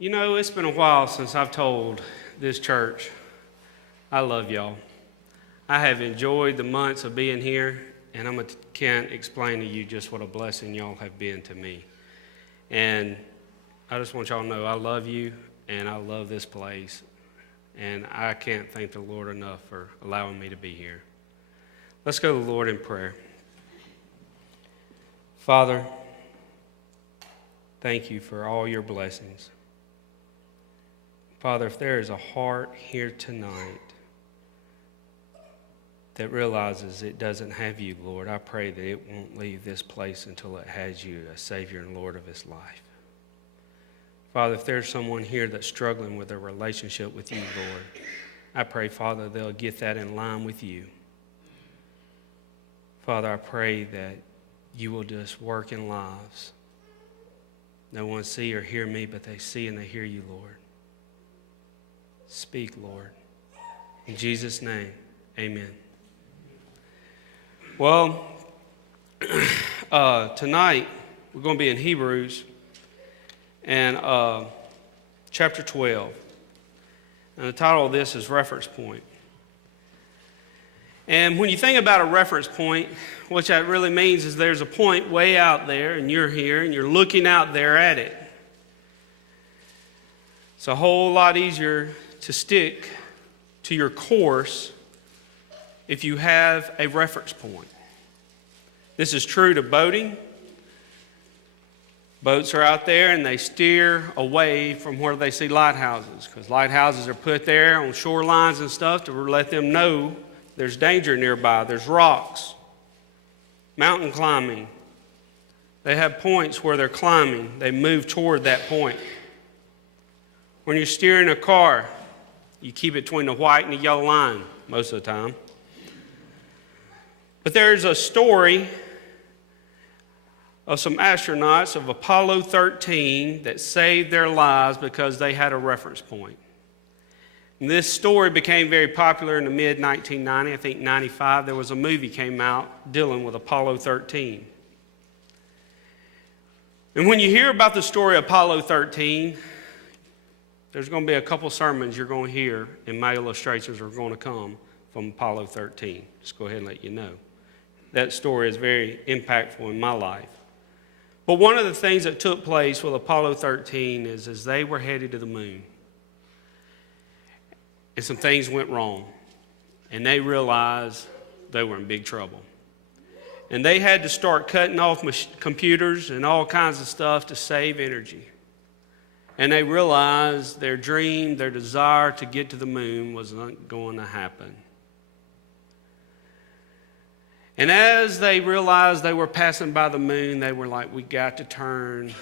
You know, it's been a while since I've told this church I love y'all. I have enjoyed the months of being here, and can't explain to you just what a blessing y'all have been to me. And I just want y'all to know I love you, and I love this place, and I can't thank the Lord enough for allowing me to be here. Let's go to the Lord in prayer. Father, thank you for all your blessings. Father, if there is a heart here tonight that realizes it doesn't have you, Lord, I pray that it won't leave this place until it has you as Savior and Lord of its life. Father, if there's someone here that's struggling with a relationship with you, Lord, I pray, Father, they'll get that in line with you. Father, I pray that you will just work in lives. No one see or hear me, but they see and they hear you, Lord. Speak, Lord. In Jesus' name, amen. Well, tonight we're going to be in Hebrews and chapter 12. And the title of this is Reference Point. And when you think about a reference point, what that really means is there's a point way out there, and you're here, and you're looking out there at it. It's a whole lot easier to stick to your course if you have a reference point. This is true to boating. Boats are out there and they steer away from where they see lighthouses, because lighthouses are put there on shorelines and stuff to let them know there's danger nearby. There's rocks, mountain climbing. They have points where they're climbing. They move toward that point. When you're steering a car, you keep it between the white and the yellow line most of the time. But there's a story of some astronauts of Apollo 13 that saved their lives because they had a reference point. And this story became very popular in the mid-1990s. I think 95, there was a movie came out dealing with Apollo 13. And when you hear about the story of Apollo 13, there's going to be a couple sermons you're going to hear, and my illustrations are going to come from Apollo 13. Just go ahead and let you know. That story is very impactful in my life. But one of the things that took place with Apollo 13 is as they were headed to the moon, and some things went wrong, and they realized they were in big trouble. And they had to start cutting off computers and all kinds of stuff to save energy. And they realized their dream, their desire to get to the moon was not going to happen. And as they realized they were passing by the moon, they were like, we got to turn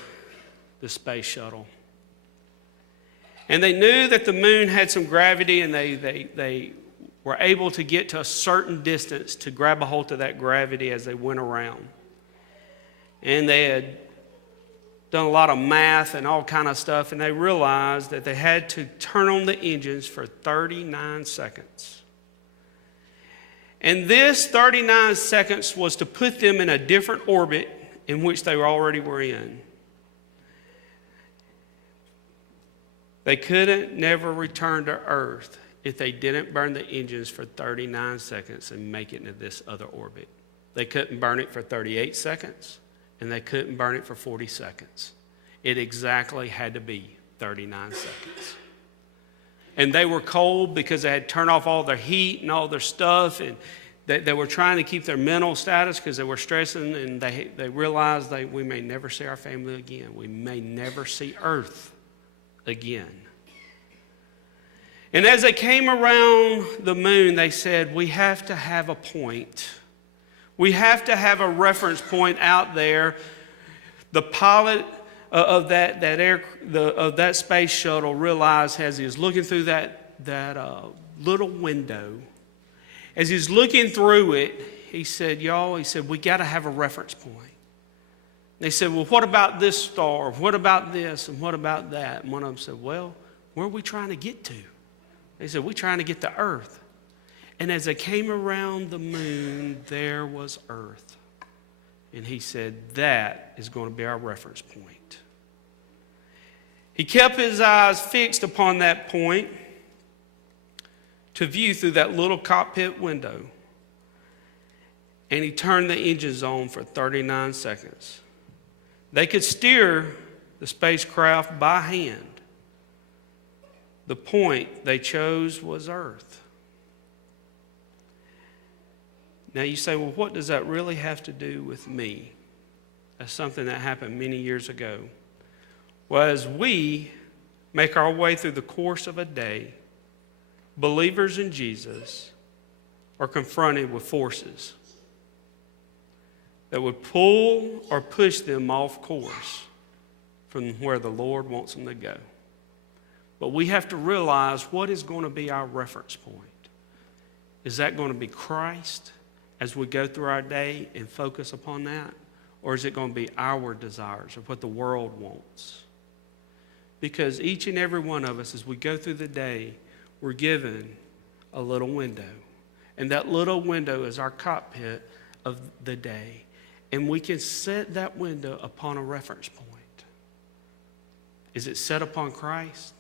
the space shuttle. And they knew that the moon had some gravity, and they were able to get to a certain distance to grab a hold of that gravity as they went around. And they had done a lot of math and all kind of stuff, and they realized that they had to turn on the engines for 39 seconds. And this 39 seconds was to put them in a different orbit in which they already were in. They couldn't never return to Earth if they didn't burn the engines for 39 seconds and make it into this other orbit. They couldn't burn it for 38 seconds, and they couldn't burn it for 40 seconds. It exactly had to be 39 seconds. And they were cold because they had turned off all their heat and all their stuff, and they were trying to keep their mental status because they were stressing, and they realized we may never see our family again. We may never see Earth again. And as they came around the moon, they said, we have to have a point. We have to have a reference point out there. The pilot of that space shuttle realized as he was looking through that little window, as he's looking through it, he said, we got to have a reference point. They said, well, what about this star? What about this? And what about that? And one of them said, well, where are we trying to get to? They said, we're trying to get to Earth. And as they came around the moon, there was Earth. And he said, that is going to be our reference point. He kept his eyes fixed upon that point to view through that little cockpit window. And he turned the engines on for 39 seconds. They could steer the spacecraft by hand. The point they chose was Earth. Now you say, well, what does that really have to do with me? That's something that happened many years ago. Well, as we make our way through the course of a day, believers in Jesus are confronted with forces that would pull or push them off course from where the Lord wants them to go. But we have to realize what is going to be our reference point. Is that going to be Christ as we go through our day and focus upon that? Or is it going to be our desires of what the world wants? Because each and every one of us, as we go through the day, we're given a little window. And that little window is our cockpit of the day. And we can set that window upon a reference point. Is it set upon Christ?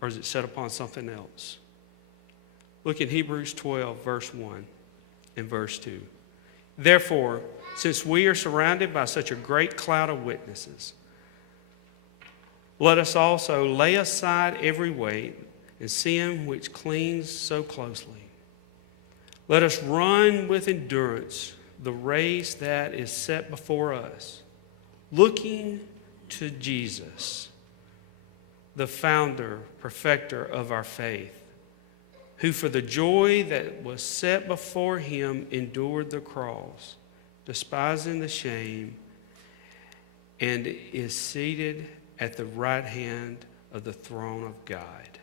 Or is it set upon something else? Look in Hebrews 12, verse 1 and verse 2. Therefore, since we are surrounded by such a great cloud of witnesses, let us also lay aside every weight and sin which clings so closely. Let us run with endurance the race that is set before us, looking to Jesus, the founder, perfecter of our faith, who for the joy that was set before him endured the cross, despising the shame, and is seated at the right hand of the throne of God.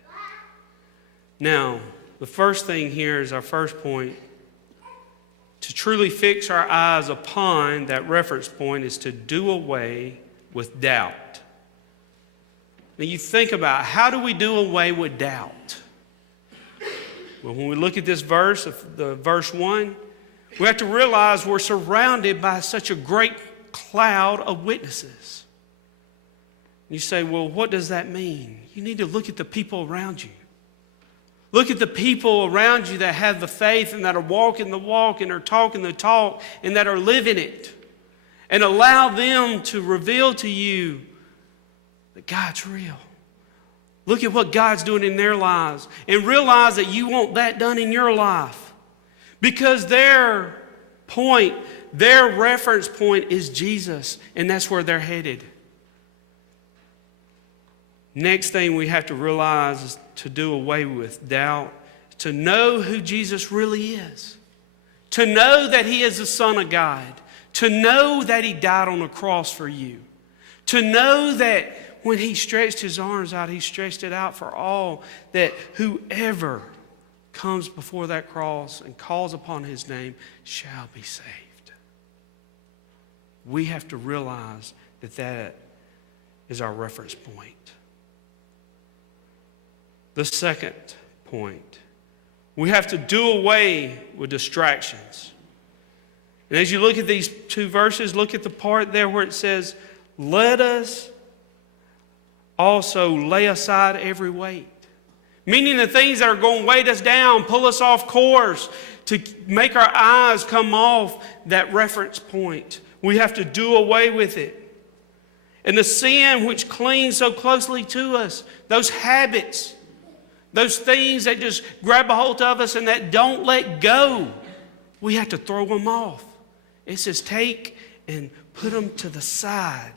Now, the first thing here is our first point. To truly fix our eyes upon that reference point is to do away with doubt. Now you think about, how do we do away with doubt? Well, when we look at this verse, verse 1, we have to realize we're surrounded by such a great cloud of witnesses. You say, well, what does that mean? You need to look at the people around you. Look at the people around you that have the faith and that are walking the walk and are talking the talk and that are living it. And allow them to reveal to you that God's real. Look at what God's doing in their lives and realize that you want that done in your life. Because their point, their reference point is Jesus, and that's where they're headed. Next thing we have to realize is to do away with doubt, to know who Jesus really is, to know that he is the Son of God, to know that he died on the cross for you, to know that when he stretched his arms out, he stretched it out for all, that whoever comes before that cross and calls upon his name shall be saved. We have to realize that that is our reference point. The second point, we have to do away with distractions. And as you look at these two verses, look at the part there where it says, let us also lay aside every weight. Meaning the things that are going to weight us down, pull us off course, to make our eyes come off that reference point. We have to do away with it. And the sin which clings so closely to us, those habits, those things that just grab a hold of us and that don't let go, we have to throw them off. It says take and put them to the side.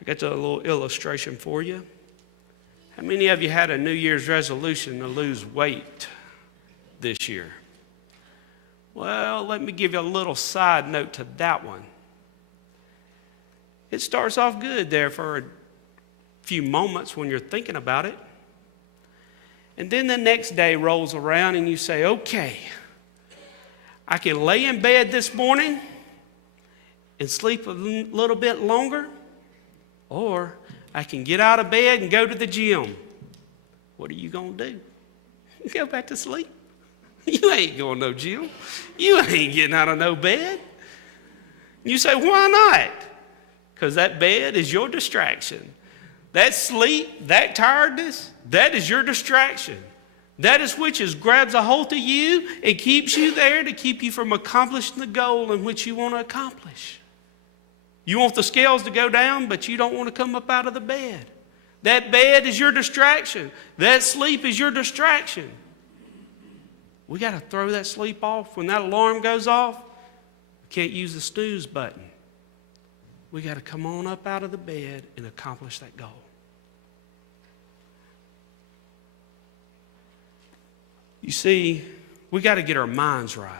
I got a little illustration for you. How many of you had a New Year's resolution to lose weight this year? Well, let me give you a little side note to that one. It starts off good there for a few moments when you're thinking about it. And then the next day rolls around and you say, okay, I can lay in bed this morning and sleep a little bit longer, or I can get out of bed and go to the gym. What are you going to do? Go back to sleep. You ain't going to no gym. You ain't getting out of no bed. You say, why not? because that bed is your distraction. That sleep, that tiredness, that is your distraction. That is which grabs a hold of you and keeps you there to keep you from accomplishing the goal in which you want to accomplish. You want the scales to go down, but you don't want to come up out of the bed. That bed is your distraction. That sleep is your distraction. We got to throw that sleep off. When that alarm goes off, we can't use the snooze button. We got to come on up out of the bed and accomplish that goal. You see, we got to get our minds right.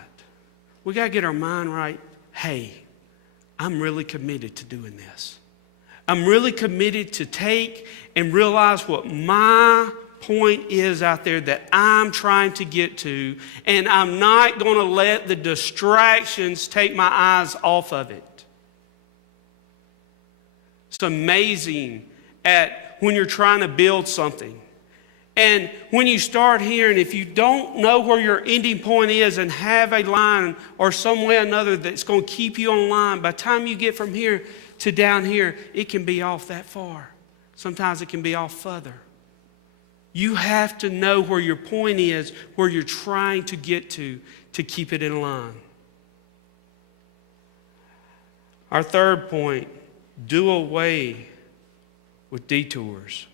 We got to get our mind right. Hey, I'm really committed to doing this. I'm really committed to take and realize what my point is out there that I'm trying to get to, and I'm not going to let the distractions take my eyes off of it. It's amazing when you're trying to build something. And when you start here, and if you don't know where your ending point is and have a line or some way or another that's going to keep you on line, by the time you get from here to down here, it can be off that far. Sometimes it can be off further. You have to know where your point is, where you're trying to get to keep it in line. Our third point, do away with detours.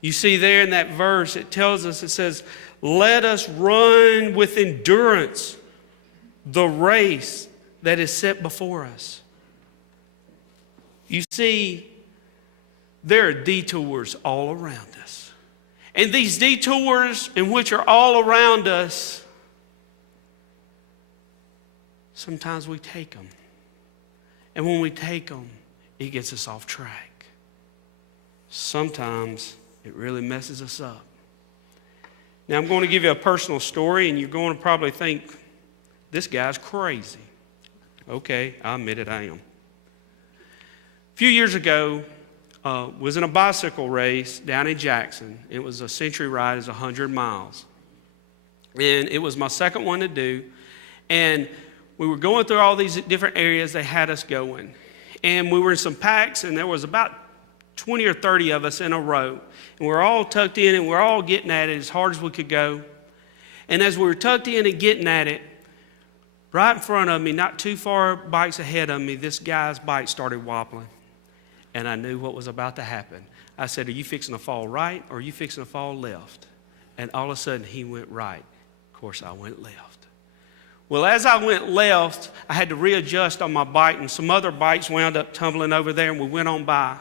You see there in that verse, it tells us, it says, let us run with endurance the race that is set before us. You see, there are detours all around us. And these detours, in which are all around us, sometimes we take them. And when we take them, it gets us off track. Sometimes it really messes us up. Now, I'm going to give you a personal story, and you're going to probably think, this guy's crazy. Okay, I admit it, I am. A few years ago, was in a bicycle race down in Jackson. It was a century ride, it's 100 miles. And it was my second one to do. And we were going through all these different areas they had us going. And we were in some packs, and there was about 20 or 30 of us in a row. And we're all tucked in, and we're all getting at it as hard as we could go. And as we were tucked in and getting at it, right in front of me, not too far bikes ahead of me, this guy's bike started wobbling. And I knew what was about to happen. I said, are you fixing to fall right or are you fixing to fall left? And all of a sudden, he went right. Of course, I went left. Well, as I went left, I had to readjust on my bike, and some other bikes wound up tumbling over there, and we went on by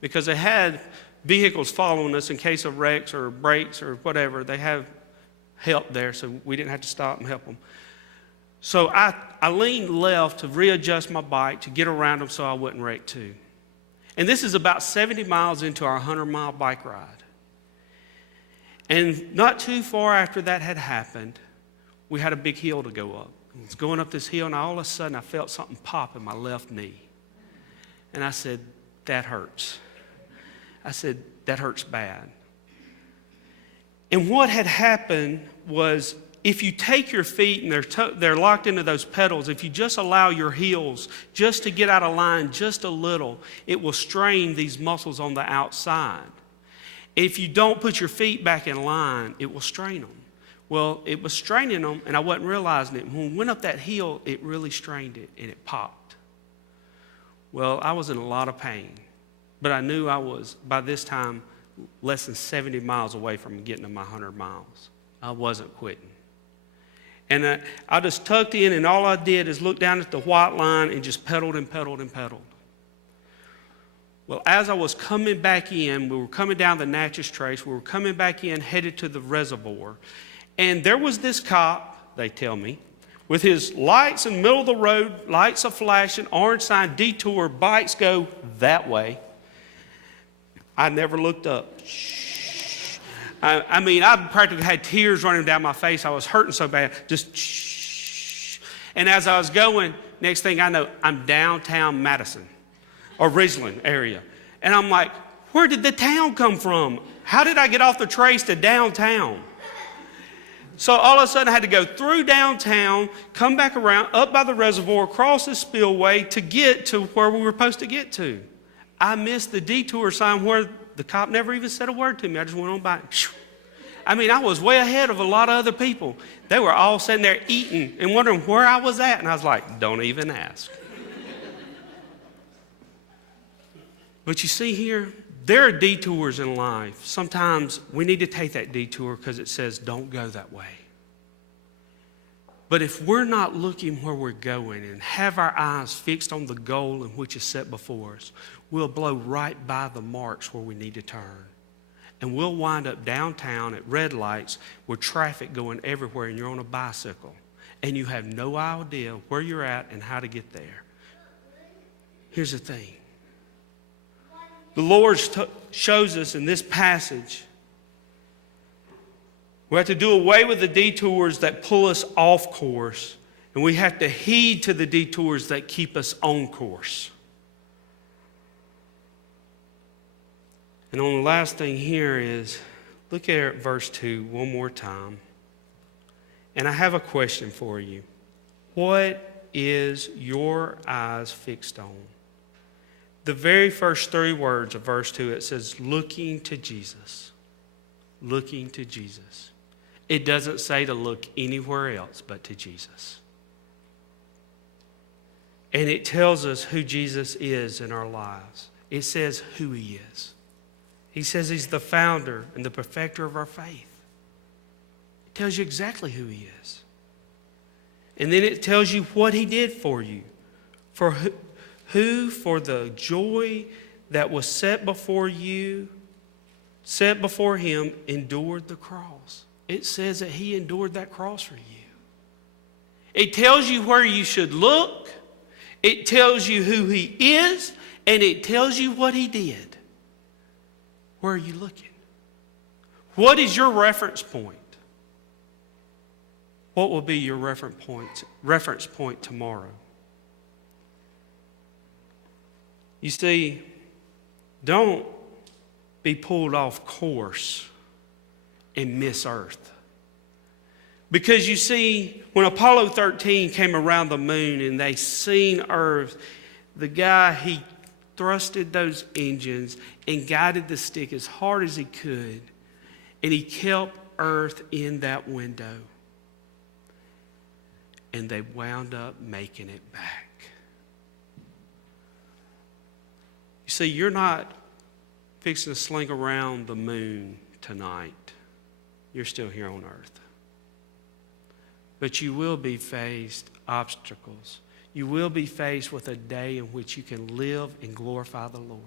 because they had vehicles following us in case of wrecks or breaks or whatever. They have help there, so we didn't have to stop and help them. So I leaned left to readjust my bike to get around them so I wouldn't wreck too. And this is about 70 miles into our 100-mile bike ride. And not too far after that had happened, we had a big hill to go up. I was going up this hill, and all of a sudden I felt something pop in my left knee. And I said, that hurts. I said, that hurts bad. And what had happened was, if you take your feet and they're locked into those pedals, if you just allow your heels just to get out of line just a little, it will strain these muscles on the outside. If you don't put your feet back in line, it will strain them. Well, it was straining them, and I wasn't realizing it. When we went up that hill, it really strained it, and it popped. Well, I was in a lot of pain, but I knew I was, by this time, less than 70 miles away from getting to my 100 miles. I wasn't quitting. And I just tucked in, and all I did is look down at the white line and just pedaled and pedaled and pedaled. Well, as I was coming back in, we were coming down the Natchez Trace, we were coming back in, headed to the reservoir. And there was this cop, they tell me, with his lights in the middle of the road, lights are flashing, orange sign, detour, bikes go that way. I never looked up. I mean, I practically had tears running down my face. I was hurting so bad. Just shh. And as I was going, next thing I know, I'm downtown Madison or Ridgeland area. And I'm like, where did the town come from? How did I get off the trace to downtown? So all of a sudden I had to go through downtown, come back around, up by the reservoir, across the spillway to get to where we were supposed to get to. I missed the detour sign where the cop never even said a word to me. I just went on by. I mean, I was way ahead of a lot of other people. They were all sitting there eating and wondering where I was at. And I was like, don't even ask. But you see here, there are detours in life. Sometimes we need to take that detour because it says don't go that way. But if we're not looking where we're going and have our eyes fixed on the goal in which is set before us, we'll blow right by the marks where we need to turn. And we'll wind up downtown at red lights with traffic going everywhere and you're on a bicycle. And you have no idea where you're at and how to get there. Here's the thing. The Lord shows us in this passage we have to do away with the detours that pull us off course, and we have to heed to the detours that keep us on course. And on the last thing here is, look at verse 2 one more time. And I have a question for you. What is your eyes fixed on? The very first 3 words of verse 2, it says, looking to Jesus. Looking to Jesus. It doesn't say to look anywhere else but to Jesus. And it tells us who Jesus is in our lives. It says who he is. He says he's the founder and the perfecter of our faith. It tells you exactly who he is. And then it tells you what he did for you. For who for the joy that was set before you, set before him, endured the cross. It says that he endured that cross for you. It tells you where you should look. It tells you who he is. And it tells you what he did. Where are you looking? What is your reference point? What will be your reference point tomorrow? You see, don't be pulled off course and miss Earth. Because you see, when Apollo 13 came around the moon and they seen Earth, the guy, he thrusted those engines and guided the stick as hard as he could, and he kept Earth in that window. And they wound up making it back. You see, you're not fixing to sling around the moon tonight. You're still here on earth. But you will be faced obstacles. You will be faced with a day in which you can live and glorify the Lord.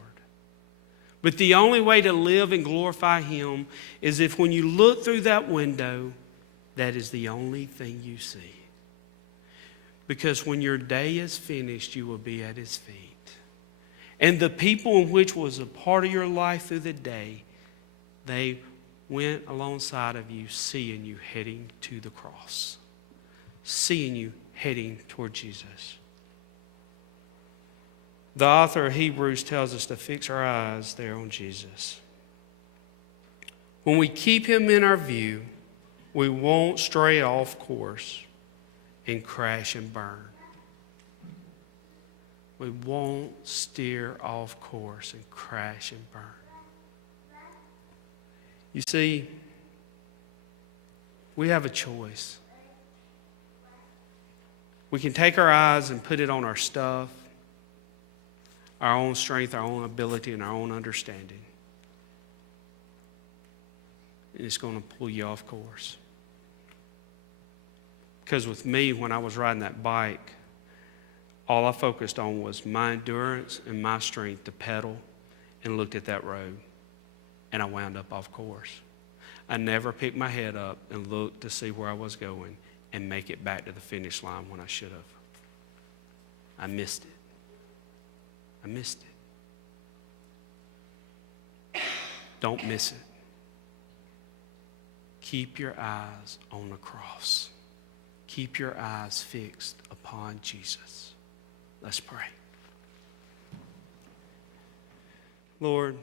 But the only way to live and glorify him is if when you look through that window, that is the only thing you see. Because when your day is finished, you will be at his feet. And the people in which was a part of your life through the day, they went alongside of you, seeing you heading to the cross. Seeing you heading toward Jesus. The author of Hebrews tells us to fix our eyes there on Jesus. When we keep him in our view, we won't stray off course and crash and burn. We won't steer off course and crash and burn. You see, we have a choice. We can take our eyes and put it on our stuff, our own strength, our own ability, and our own understanding. And it's going to pull you off course. Because with me, when I was riding that bike, all I focused on was my endurance and my strength to pedal and looked at that road. And I wound up off course. I never picked my head up and looked to see where I was going and make it back to the finish line when I should have. I missed it. I missed it. Don't miss it. Keep your eyes on the cross. Keep your eyes fixed upon Jesus. Let's pray. Lord,